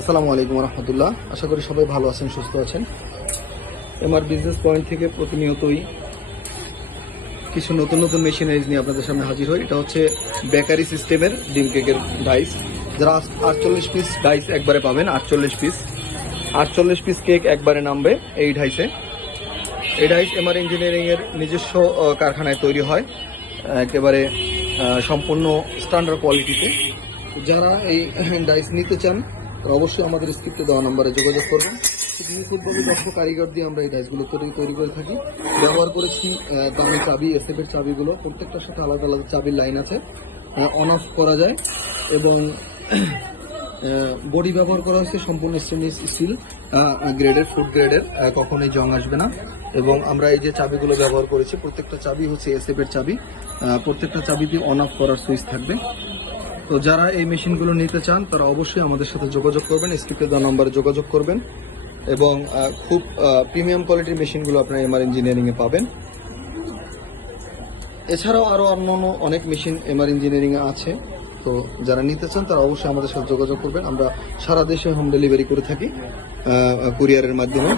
আসসালামু আলাইকুম রহমতুল্লাহ। আশা করি সবাই ভালো আছেন, সুস্থ আছেন। এমআর বিজনেস পয়েন্ট থেকে প্রতিনিয়তই কিছু নতুন নতুন মেশিনারিজ নিয়ে আপনাদের সামনে হাজির হই। এটা হচ্ছে বেকারি সিস্টেমের ডিম কেকের ডাইস, যারা 48 পিস ডাইস একবারে পাবেন। 48 পিস কেক একবারে নামবে এই ডাইসে। এই ডাইস এমআর ইঞ্জিনিয়ারিং এর নিজস্ব কারখানায় তৈরি হয়, একেবারে সম্পূর্ণ স্ট্যান্ডার্ড কোয়ালিটিতে। যারা এই ডাইস নিতে চান তারা অবশ্যই আমাদের স্ক্রিপ্টে দেওয়া নম্বরে যোগাযোগ করবেন। নিখুঁতভাবে দক্ষ কারিগর দিয়ে আমরা এই ডাইসগুলো তৈরি করে থাকি। ব্যবহার করেছি দামি চাবি, এসএফের চাবিগুলো। প্রত্যেকটার সাথে আলাদা আলাদা চাবির লাইন আছে, অন অফ করা যায়। এবং বডি ব্যবহার করা হয়েছে সম্পূর্ণ স্টেনলেস স্টিল গ্রেডের, ফুড গ্রেডের, কখনোই জং আসবে না। এবং আমরা এই যে চাবিগুলো ব্যবহার করেছি, প্রত্যেকটা চাবি হচ্ছে এসএফের চাবি। প্রত্যেকটা চাবিতে অন অফ করার সুইচ থাকবে। তো যারা এই মেশিনগুলো নিতে চান তারা অবশ্যই আমাদের সাথে যোগাযোগ করবেন, স্ক্রিপ্টে দেওয়া নম্বরে যোগাযোগ করবেন। এবং খুব প্রিমিয়াম কোয়ালিটির মেশিনগুলো আপনারা এমআর ইঞ্জিনিয়ারিংয়ে পাবেন। এছাড়াও আরও অন্যান্য অনেক মেশিন এমআর ইঞ্জিনিয়ারিংয়ে আছে। তো যারা নিতে চান তারা অবশ্যই আমাদের সাথে যোগাযোগ করবেন। আমরা সারা দেশে হোম ডেলিভারি করে থাকি কুরিয়ারের মাধ্যমে।